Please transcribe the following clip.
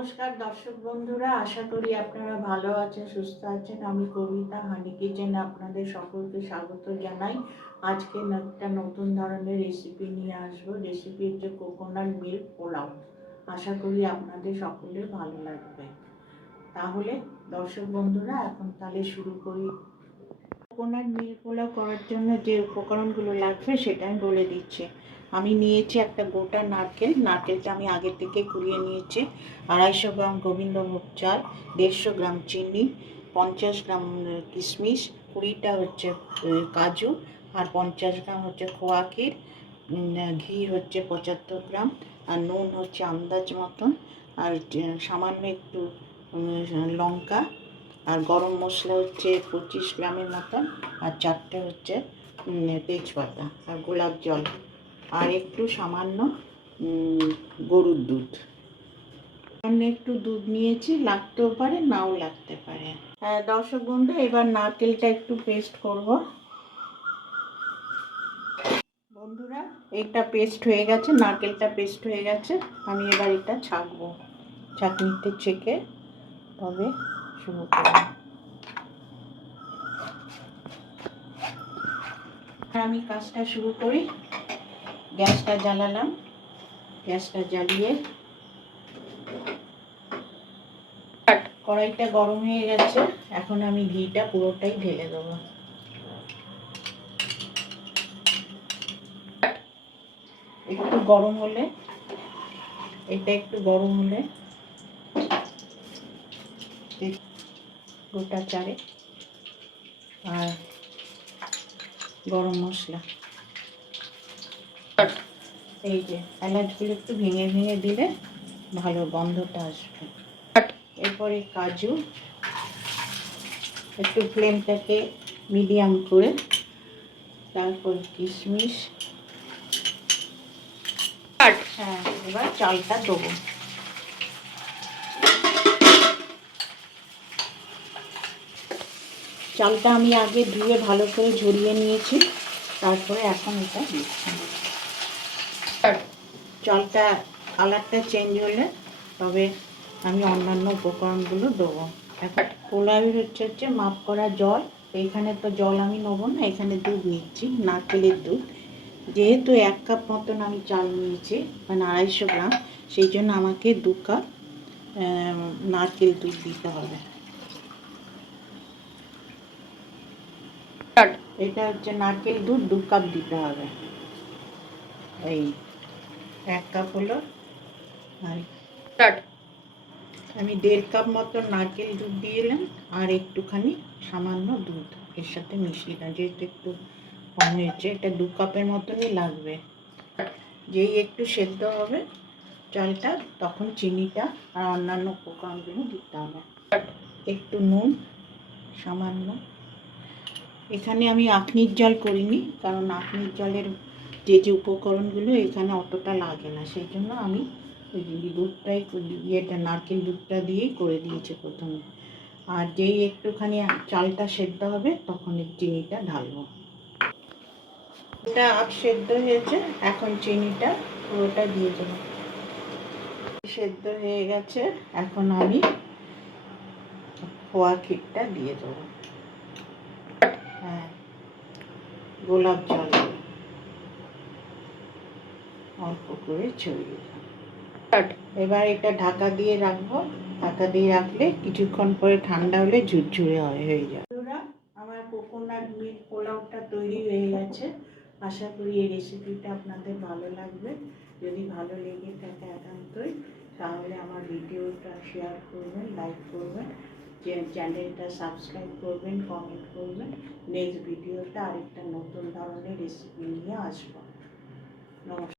নমস্কার দর্শক বন্ধুরা, আশা করি আপনারা ভালো আছেন, সুস্থ আছেন। আমি কবিতা হানি কিচেনে আপনাদের সকলকে স্বাগত জানাই। আজকে একটা নতুন ধরনের রেসিপি নিয়ে আসব। রেসিপি হচ্ছে কোকোনাট মিল্ক পোলাও। আশা করি আপনাদের সকলের ভালো লাগবে। তাহলে দর্শক বন্ধুরা, এখন তাহলে শুরু করি। কোকোনাট মিল্ক পোলাও করার জন্য যে উপকরণগুলো লাগবে সেটা আমি বলে দিচ্ছি। আমি নিয়েছি একটা গোটা নারকেল। নারকেলটা আমি আগে থেকে কুড়িয়ে নিয়েছি। আড়াইশো গ্রাম গোবিন্দভোগ চাল, দেড়শো গ্রাম চিনি, পঞ্চাশ গ্রাম কিশমিশ, কুড়িটা হচ্ছে কাজু, আর পঞ্চাশ গ্রাম হচ্ছে খোয়া ক্ষীর ঘি হচ্ছে পঁচাত্তর গ্রাম, আর নুন হচ্ছে আন্দাজ মতন, আর সামান্য একটু লঙ্কা, আর গরম মশলা হচ্ছে পঁচিশ গ্রামের মতন, আর চারটে হচ্ছে তেজপাতা, আর গোলাপ জল। আর একটু সামান্য গরুর দুধ। সামান্য একটু দুধ নিয়েছি, লাগতেও পারে, নাও লাগতে পারে। হ্যাঁ দর্শক বন্ধু, এবার নারকেলটা একটু পেস্ট করব। বন্ধুরা, এটা পেস্ট হয়ে গেছে, নারকেলটা পেস্ট হয়ে গেছে। আমি এবার এটা ছাকবো। ছাঁকনিতে ছেঁকে তবে শুরু করব। আমি কাজটা শুরু করি। গ্যাসটা জ্বালালাম। গ্যাসটা জ্বালিয়ে কড়াইটা গরম হয়ে গেছে। এখন আমি ঘিটা পুরোটাই ঢেলে দেবো। একটু গরম হলে এটা একটু গরম হলে গোটা চারে আর গরম মশলা। এই যে এলাচগুলো একটু ভেঙে ভেঙে দিলে ভালো গন্ধটা আসবে। এরপরে কাজু একটু ফ্লেমটাকে মিডিয়াম করে তারপর কিশমিশ। হ্যাঁ এবার চালটা দেবো। চালটা আমি আগে ধুয়ে ভালো করে ঝরিয়ে নিয়েছি তারপরে এখন এটা দিচ্ছি। চালটা কালারটা চেঞ্জ হলে তবে আমি অন্যান্য উপকরণগুলো দেবো। পোলাওয়ের হচ্ছে হচ্ছে মাপ করা জল। এখানে তো জল আমি নেব না এখানে দুধ নিচ্ছি নারকেলের দুধ। যেহেতু এক কাপ মতন আমি চাল নিয়েছি মানে আড়াইশো গ্রাম সেই জন্য আমাকে দু কাপ নারকেল দুধ দিতে হবে। এটা হচ্ছে নারকেল দুধ দু কাপ দিতে হবে। এই। এক কাপ হলো আর আমি দেড় কাপ মতো নারকেল দুধ দিয়ে এলাম আর একটুখানি সামান্য দুধ এর সাথে মিশিয়ে দিলাম যেহেতু একটু কম হয়েছে এটা দু কাপের মতনই লাগবে। যেই একটু সেদ্ধ হবে চালটা তখন চিনিটা আর অন্যান্য উপকরণগুলো দিতে হবে। একটু নুন সামান্য। এখানে আমি আখনির জল করিনি কারণ আখনির জলের যে যে উপকরণগুলো এখানে অতটা লাগে না, সেই জন্য আমি ওই দুধটাই ইয়েটা, নারকেল দুধটা দিয়েই করে দিয়েছি প্রথমে। আর যেই একটুখানি চালটা সেদ্ধ হবে, তখন চিনিটা ঢালবো। এটা সেদ্ধ হয়েছে, এখন চিনিটা পুরোটা দিয়ে দেবো। সেদ্ধ হয়ে গেছে, এখন আমি খোয়া ক্ষীরটা দিয়ে দেবো। হ্যাঁ গোলাপ জল। অল্প করে ছড়িয়ে। এবার এটা ঢাকা দিয়ে রাখব। ঢাকা দিয়ে রাখলে কিছুক্ষণ পরে ঠান্ডা হলে ঝুরঝুরে হয় হয়ে যাবে। আমার কোকোনাট মিল্ক পোলাওটা তৈরি হয়ে গেছে। আশা করি এই রেসিপিটা আপনাদের ভালো লাগবে। যদি ভালো লেগে থাকে একান্তই তাহলে আমার ভিডিওটা শেয়ার করবেন লাইক করবেন চ্যানেলটা সাবস্ক্রাইব করবেন কমেন্ট করবেন। নেক্সট ভিডিওটা আরেকটা নতুন ধরনের রেসিপি নিয়ে আসব। নমস্কার।